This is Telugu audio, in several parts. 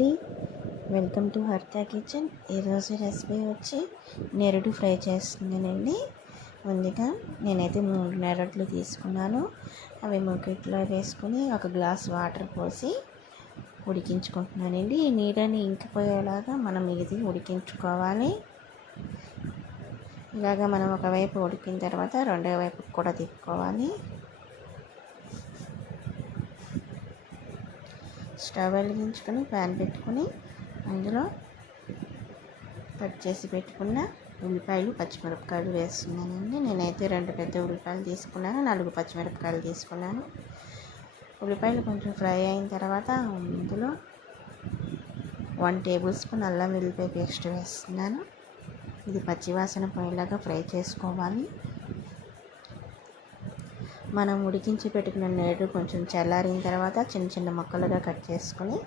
అండి, వెల్కమ్ టు హర్త కిచెన్. ఈరోజు రెసిపీ వచ్చి నెరడు ఫ్రై చేస్తున్నానండి. ముందుగా నేనైతే 3 నెరట్లు తీసుకున్నాను. అవి మూకిట్లో వేసుకుని ఒక గ్లాస్ వాటర్ పోసి ఉడికించుకుంటున్నానండి. ఈ నీళ్ళని ఇంకిపోయేలాగా మనం ఇది ఉడికించుకోవాలి. ఇలాగా మనం ఒకవైపు ఉడికిన తర్వాత రెండో వైపు కూడా తిప్పుకోవాలి. స్టవ్ వెలిగించుకొని ప్యాన్ పెట్టుకొని అందులో కట్ చేసి పెట్టుకున్న ఉల్లిపాయలు పచ్చిమిరపకాయలు వేస్తున్నానండి. నేనైతే 2 పెద్ద ఉల్లిపాయలు తీసుకున్నాను, 4 పచ్చిమిరపకాయలు తీసుకున్నాను. ఉల్లిపాయలు కొంచెం ఫ్రై అయిన తర్వాత అందులో 1 టేబుల్ స్పూన్ అల్లం వెల్లిపాయ పేస్ట్ వేస్తున్నాను. ఇది పచ్చివాసన పోయేలాగా ఫ్రై చేసుకోవాలి. మనం ఉడికించి పెట్టుకున్న నేడు కొంచెం చల్లారిన తర్వాత చిన్న చిన్న ముక్కలుగా కట్ చేసుకొని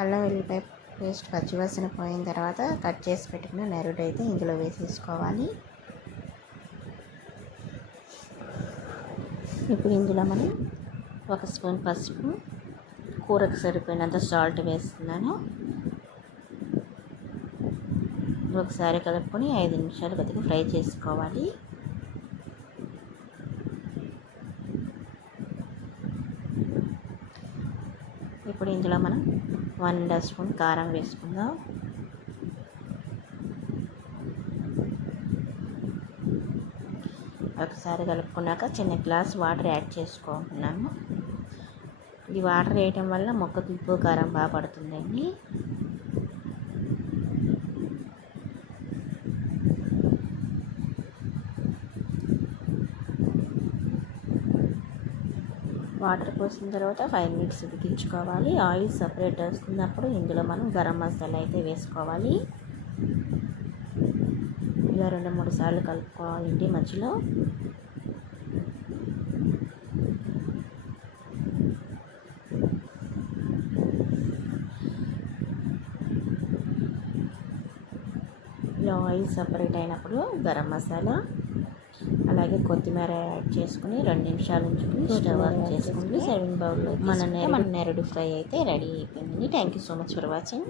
అల్లం వెల్లిపాయ పేస్ట్ పచ్చివాసన పోయిన తర్వాత కట్ చేసి పెట్టుకున్న నెరడు అయితే ఇందులో వేసేసుకోవాలి. ఇప్పుడు ఇందులో మనం 1 స్పూన్ పసుపు, కూరకు సరిపోయినంత సాల్ట్ వేస్తున్నాను. ఒకసారి కలుపుకొని 5 నిమిషాలు కొద్దిగా ఫ్రై చేసుకోవాలి. ఇప్పుడు ఇందులో మనం 1.5 స్పూన్ కారం వేసుకుందాం. ఒకసారి కలుపుకున్నాక చిన్న గ్లాస్ వాటర్ యాడ్ చేసుకుంటున్నాను. ఇది వాటర్ వేయటం వల్ల మొక్కకు ఉప్పు కారం బాగా పడుతుందండి. వాటర్ పోసిన తర్వాత 5 మినిట్స్ ఉడికించుకోవాలి. ఆయిల్ సపరేట్ వస్తున్నప్పుడు ఇందులో మనం గరం మసాలా అయితే వేసుకోవాలి. ఇలా 2-3 సార్లు కలుపుకోవాలండి మధ్యలో. ఇలా ఆయిల్ సపరేట్ అయినప్పుడు గరం మసాలా అలాగే కొత్తిమీర యాడ్ చేసుకుని 2 నిమిషాలు ఉంచుకుని స్టవ్ ఆఫ్ చేసుకుని సర్వింగ్ బౌల్లో మన నెరడు ఫ్రై అయితే రెడీ అయిపోయింది. Thank you so much for watching.